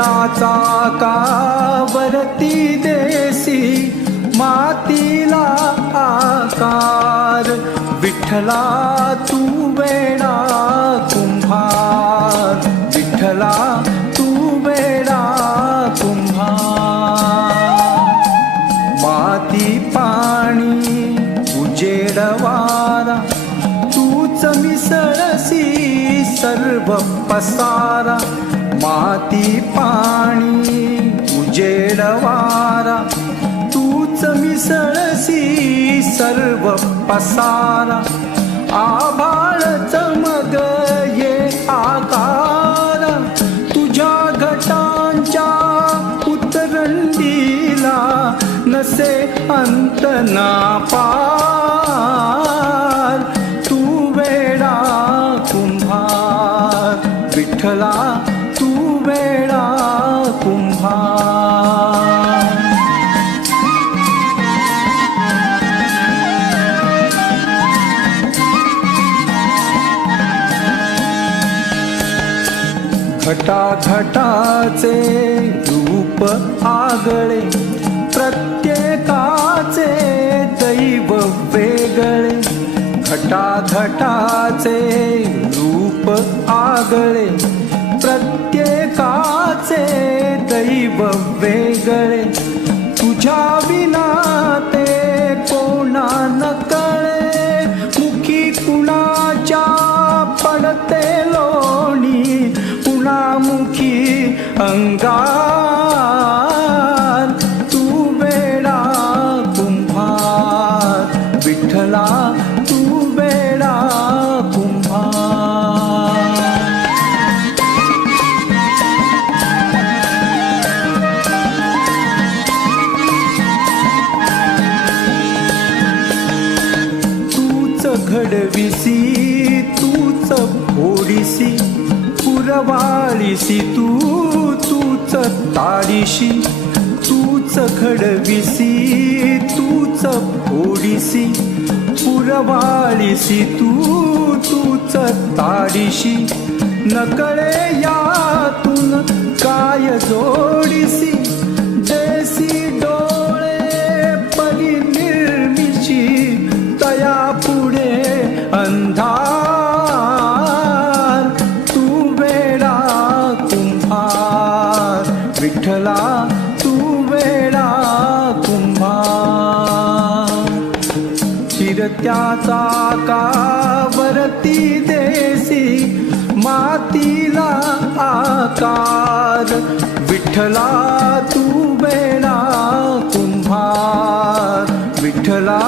फिरत्याचा कावरती देसी मातीला आकार. विठ्ठला तू वेडा कुंभार, विठ्ठला तू वेडा कुंभार. माती पाणी उजेड वारा तूच मिसळसी सर्व पसारा. माती पाणी उजेड वारा तूच मिसळसी सर्व पसारा. आभाळ चमक ये आकार तुझ्या घटांच्या उतरंडीला नसे अंत ना पार. तू वेडा कुंभार, विठ्ठला तू वेडा कुंभार. घटाघटाचे रूप आगळे प्रत्येकाचे दैव वेगळे. घटाघटाचे रूप आगळे प्रत्येकाचे दैव वेगळे. तुझ्या विना ते कोणा न कळे मुखी कुणाच्या पडते लोणी पुणामुखी अंगार. तू वेडा कुंभार, विठ्ठला तू वेडा कुंभार. तूच घडविसी तूच फोडिसी पुरवाळीसी तूच ताडीशी. तूच घडविसी तूच फोडिसी पुरवाळीसी तूच ताडीशी. नकळे यातून काय जोडीसी देसी डोळे परिनिर्मिशी तया पुढे अंधार. तू वेडा कुंभार, विठ्ठला तू वेडा कुंभार. फिरत्याचा कावरती देसी मातीला आकार. विठ्ठला तू वेडा कुंभार, विठ्ठला